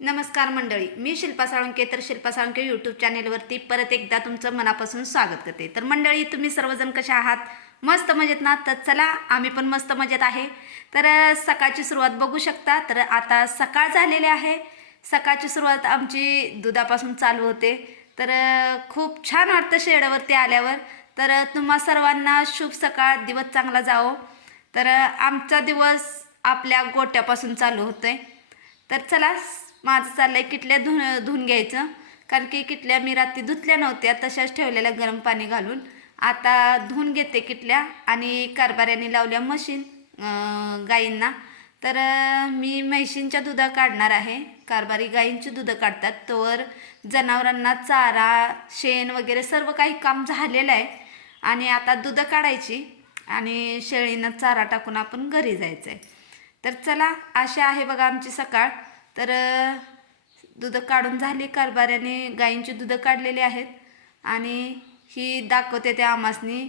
नमस्कार मंडळी, मी शिल्पा साळुंके. तर शिल्पा साळुंके यूट्यूब चॅनेलवरती परत एकदा तुमचं मनापासून स्वागत करते. तर मंडळी, तुम्ही सर्वजण कशा आहात? मस्त मजेत ना? तर चला, आम्ही पण मस्त मजेत आहे. तर सकाळची सुरुवात बघू शकता. तर आता सकाळ झालेली आहे. सकाळची सुरुवात आमची दुधापासून चालू होते. तर खूप छान वाटतं शेडावरती आल्यावर. तर तुम्हा सर्वांना शुभ सकाळ, दिवस चांगला जावो. तर आमचा दिवस आपल्या गोट्यापासून चालू होतोय. तर चला, माझं चाललंय किटल्या धुवून घ्यायचं. कारण की किटल्या मी रात्री धुतल्या नव्हत्या, तशाच ठेवलेल्या गरम पाणी घालून. आता धुवून घेते किटल्या. आणि कारभाऱ्याने लावल्या मशीन गाईंना. तर मी म्हैशींच्या दुधा काढणार आहे. कारभारी गाईंची दुधं काढतात, तोवर जनावरांना चारा, शेण वगैरे सर्व काही काम झालेलं आहे. आणि आता दुधं काढायची आणि शेळीनं चारा टाकून आपण घरी जायचं आहे. तर चला, अशी आहे बघा आमची सकाळ. तर दुधं काढून झाली. कारभाऱ्याने गाईंची दुधं काढलेली आहेत. आणि ही दाखवते त्या आमासनी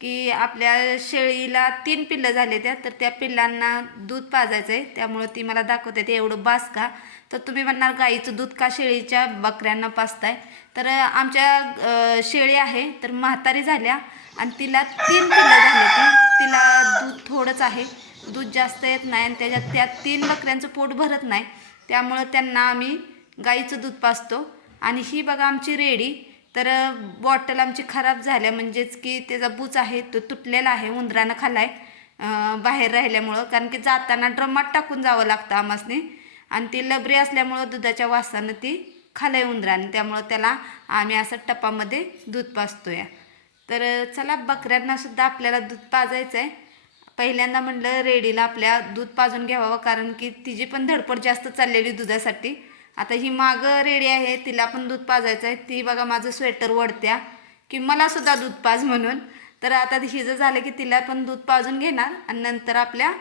की आपल्या शेळीला 3 पिल्लं झाले तर त्या पिल्लांना दूध पाजायचं आहे. त्यामुळं ती मला दाखवते ते एवढं बास का. तर तुम्ही म्हणणार, गाईचं दूध का शेळीच्या बकऱ्यांना पाजताय? तर आमच्या शेळी आहे तर म्हातारी झाल्या आणि तिला 3 पिल्लं झाले. तिला दूध थोडंच आहे, दूध जास्त येत नाही. आणि त्याच्यात त्या 3 बकऱ्यांचं पोट भरत नाही. त्यामुळं त्यांना आम्ही गाईचं दूध पाजतो. आणि ही बघा आमची रेडी. तर बॉटल आमची खराब झाल्या, म्हणजेच की त्याचा बूच आहे तो तुटलेला आहे, उंदरानं खाल्लाय बाहेर राहिल्यामुळं. कारण की जाताना ड्रमात टाकून जावं लागतं आमासने. आणि ती लबरी असल्यामुळं दुधाच्या वासानं ती खाल्लंय उंदराने. त्यामुळं त्याला आम्ही असं टपामध्ये दूध पाजतोय. तर चला, बकऱ्यांनासुद्धा आपल्याला दूध पाजायचं आहे. पहिल्यांदा म्हणलं रेडीला आपल्या दूध पाजून घ्यावं, कारण की तिची पण धडपड जास्त चाललेली दुधासाठी. आता ही मागं रेडी आहे, तिला पण दूध पाजायचं आहे. ती बघा माझं स्वेटर वडत्या की मलासुद्धा दूध पाज म्हणून. तर आता हिचं झालं की तिला पण दूध पाजून घेणार. आणि नंतर आपल्या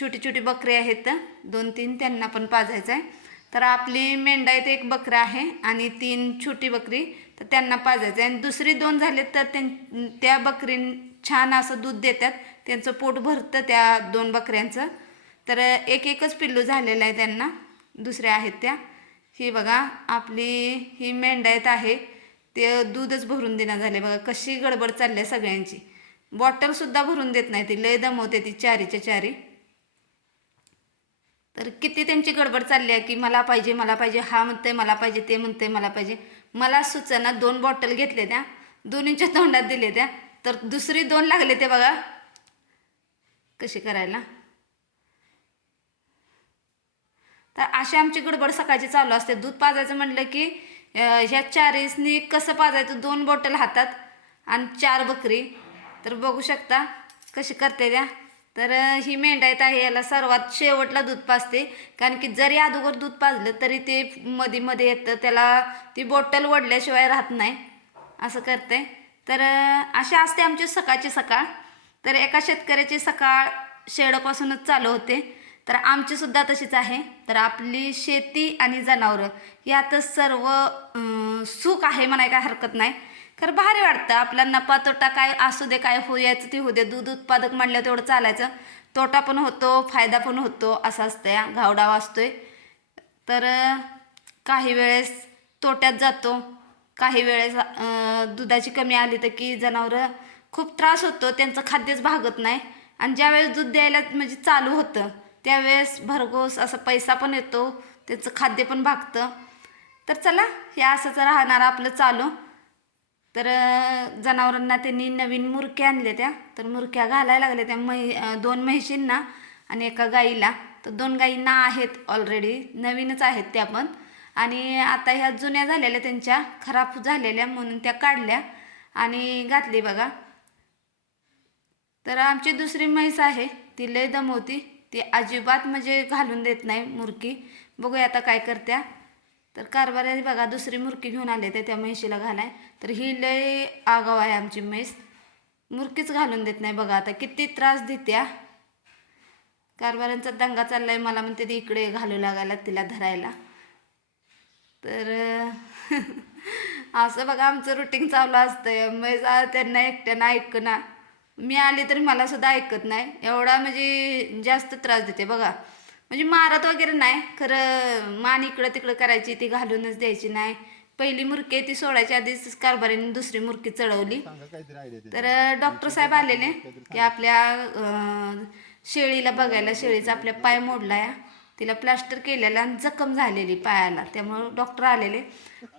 छोटी छोटी बकरी आहेत 2-3, त्यांना पण पाजायचं आहे. तर आपली मेंढा आहेत, 1 बकरं आहे आणि 3 छोटी बकरी, तर त्यांना पाजायचं आहे. आणि दुसरी 2 झाले तर त्या बकरीन छान असं दूध देतात. त्यांचं पोट भरतं त्या 2 बकऱ्यांचं. तर एकच पिल्लू झालेलं आहे त्यांना, दुसऱ्या आहेत त्या. ही बघा आपली ही मेंढ्यात आहे, ते दूधच भरून देणं झाले. बघा कशी गडबड चालली आहे सगळ्यांची. बॉटलसुद्धा भरून देत नाही ती, लय दमवते ती चारीच्या चारी. तर किती त्यांची गडबड चालली आहे की मला पाहिजे मला पाहिजे, हा म्हणतंय मला पाहिजे, ते म्हणतंय मला पाहिजे. मला सुचना, 2 बॉटल घेतले त्या, दोन्हींच्या तोंडात दिले त्या. तर दुसरी 2 लागले ते बघा कशी करायला. तर अशी आमची गडबड सकाळची चालू असते. दूध पाजायचं म्हणलं की ह्या चारीसनी कसं पाजायचं, 2 बॉटल हातात आणि 4 बकरी. तर बघू शकता कशी करते त्या. तर ही मेंढायत आहे, याला सर्वात शेवटला दूध पाजते. कारण की जरी अगोदर दूध पाजलं तरी ते मध्ये मध्ये येतं, त्याला ती बॉटल ओढल्याशिवाय राहत नाही, असं करते. तर अशी असते आमची सकाळची सकाळ. तर एका शेतकऱ्याची सकाळ शेडापासूनच चालू होते. तर आमचीसुद्धा तशीच आहे. तर आपली शेती आणि जनावरं यातच सर्व सुख आहे म्हणाय काय हरकत नाही. तर भारी वाटतं. आपला नफा तोटा काय असू दे, काय होयाचं ते होऊ दे. दूध उत्पादक म्हणलं तेवढं चालायचं. तोटा पण होतो, फायदा पण होतो, असं असतं या घावडा वाजतोय. तर काही वेळेस तोट्यात जातो, काही वेळेस दुधाची कमी आली तर की जनावरं खूप त्रास होतो, त्यांचं खाद्यच भागत नाही. आणि ज्यावेळेस दूध द्यायला म्हणजे चालू होतं त्यावेळेस भरघोस असा पैसा पण येतो, त्याचं खाद्य पण भागतं. तर चला, हे असंच राहणार आपलं चालू. तर जनावरांना त्यांनी नवीन मुरक्या आणल्या त्या. तर मुरक्या घालायला लागल्या त्या 2 म्हैशींना आणि एका गाईला. तर 2 गाईंना आहेत ऑलरेडी, नवीनच आहेत त्या पण. आणि आता ह्या जुन्या झालेल्या, त्यांच्या खराब झालेल्या म्हणून त्या काढल्या आणि घातली बघा. तर आमची दुसरी म्हैस आहे, ती लय दमवती. ती अजिबात म्हणजे घालून देत नाही मुरकी. बघूया आता काय करत्या. तर कारभारी बघा दुसरी मुरकी घेऊन आले त्या म्हैशीला घालाय. तर ही लय आगाव आहे आमची म्हैस, मुरकीच घालून देत नाही. बघा आता किती त्रास देत्या. कारभाऱ्यांचा दंगा चाललाय, मला म्हणते ती इकडे घालू लागायला तिला धरायला. तर असं बघा आमचं रुटीन चालू असतंय. म्हैस त्यांना एकट्यानं ऐकना, मी आली तरी मला सुद्धा ऐकत नाही. एवढा म्हणजे जास्त त्रास देते बघा. म्हणजे मारत वगैरे नाही, खरं मान इकडं तिकडं करायची, ती घालूनच द्यायची नाही. पहिली मुरकी आहे ती सोडायच्या आधीच कारभारीने दुसरी मुरकी चढवली. तर डॉक्टर साहेब आलेले की आपल्या शेळीला बघायला. शेळीचा आपल्या पाय मोडलाय, तिला प्लास्टर केलेला आणि जखम झालेली पायाला, त्यामुळं डॉक्टर आलेले.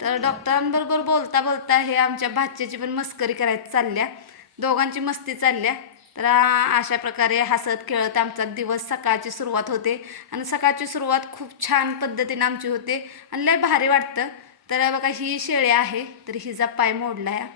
तर डॉक्टरांबरोबर बोलता बोलता हे आमच्या भाच्याची पण मस्करी करायची चालल्या, दोघांची मस्ती चालल्या. तर अशा प्रकारे हसत खेळत आमचा दिवस सकाळची सुरुवात होते. आणि सकाळची सुरुवात खूप छान पद्धतीने आमची होते आणि लय भारी वाटतं. तर बघा ही शेळी आहे, तर हिचा पाय मोडला आहे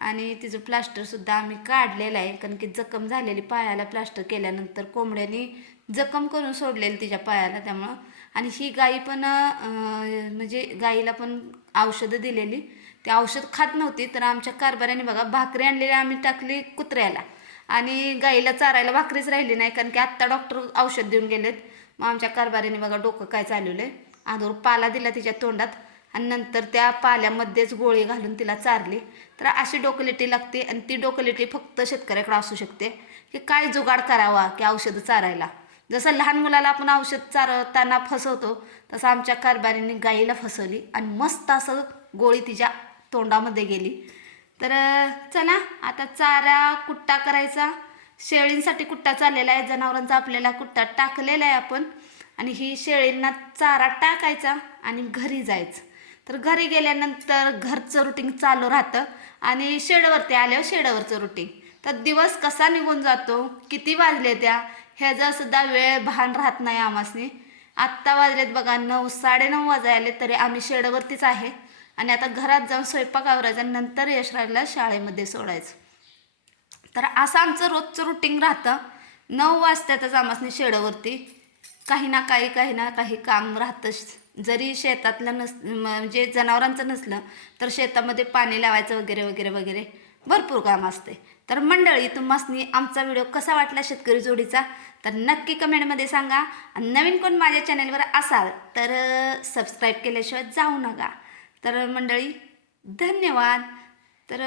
आणि तिचं प्लास्टरसुद्धा आम्ही काढलेलं आहे, कारण की जखम झालेली पायाला प्लास्टर केल्यानंतर कोंबड्याने जखम करून सोडलेली तिच्या पायाला, त्यामुळं. आणि ही गाई पण म्हणजे गाईला पण औषधं दिलेली, ती औषध खात नव्हती. तर आमच्या कारभाऱ्याने बघा भाकरी आणलेली आम्ही टाकली कुत्र्याला, आणि गाईला चारायला भाकरीच राहिली नाही, कारण की आत्ता डॉक्टर औषध देऊन गेलेत. मग आमच्या कारभारीने बघा डोकं काय चालवलं आहे, अगोदर पाला दिला तिच्या तोंडात आणि नंतर त्या पाल्यामध्येच गोळी घालून तिला चारली. तर अशी डोकलेटी लागते, आणि ती डोकलेटी फक्त शेतकऱ्याकडे असू शकते की काय जुगाड करावा की औषधं चारायला. जसं लहान मुलाला आपण औषध चारताना फसवतो, तसं आमच्या कारभारीने गाईला फसवली आणि मस्त असं गोळी तिच्या तोंडामध्ये गेली. तर चला आता चारा कुट्टा करायचा. शेळींसाठी कुट्टा चाललेला आहे, जनावरांचा आपल्याला कुट्टा टाकलेला आहे आपण. आणि ही शेळींना चारा टाकायचा आणि घरी जायचं. तर घरी गेल्यानंतर घरचं रुटीन चालू राहतं, आणि शेडवरती आल्यावर शेडवरचं रुटीन. तर दिवस कसा निघून जातो, किती वाजले त्या ह्याचा सुद्धा वेळ भान राहत नाही आम्हासनी. आत्ता वाजलेत बघा 9, 9:30 वाजायले, तरी आम्ही शेडवरतीच आहे. आणि आता घरात जाऊन स्वयंपाक आवरायचा, नंतर यशराजला शाळेमध्ये सोडायचं. तर असं आमचं रोजचं रुटीन राहतं. 9 वाजतातच आम्हासनी शेडवरती काही ना काही काम राहतंच. जरी शेतातलं म्हणजे जनावरांचं नसलं, तर शेतामध्ये पाणी लावायचं वगैरे वगैरे वगैरे भरपूर काम असते. तर मंडळी, तुम्हासनी आमचा व्हिडिओ कसा वाटला शेतकरी जोडीचा, तर नक्की कमेंटमध्ये सांगा. आणि नवीन कोण माझ्या चॅनलवर असाल तर सबस्क्राईब केल्याशिवाय जाऊ नका. तर मंडळी धन्यवाद. तर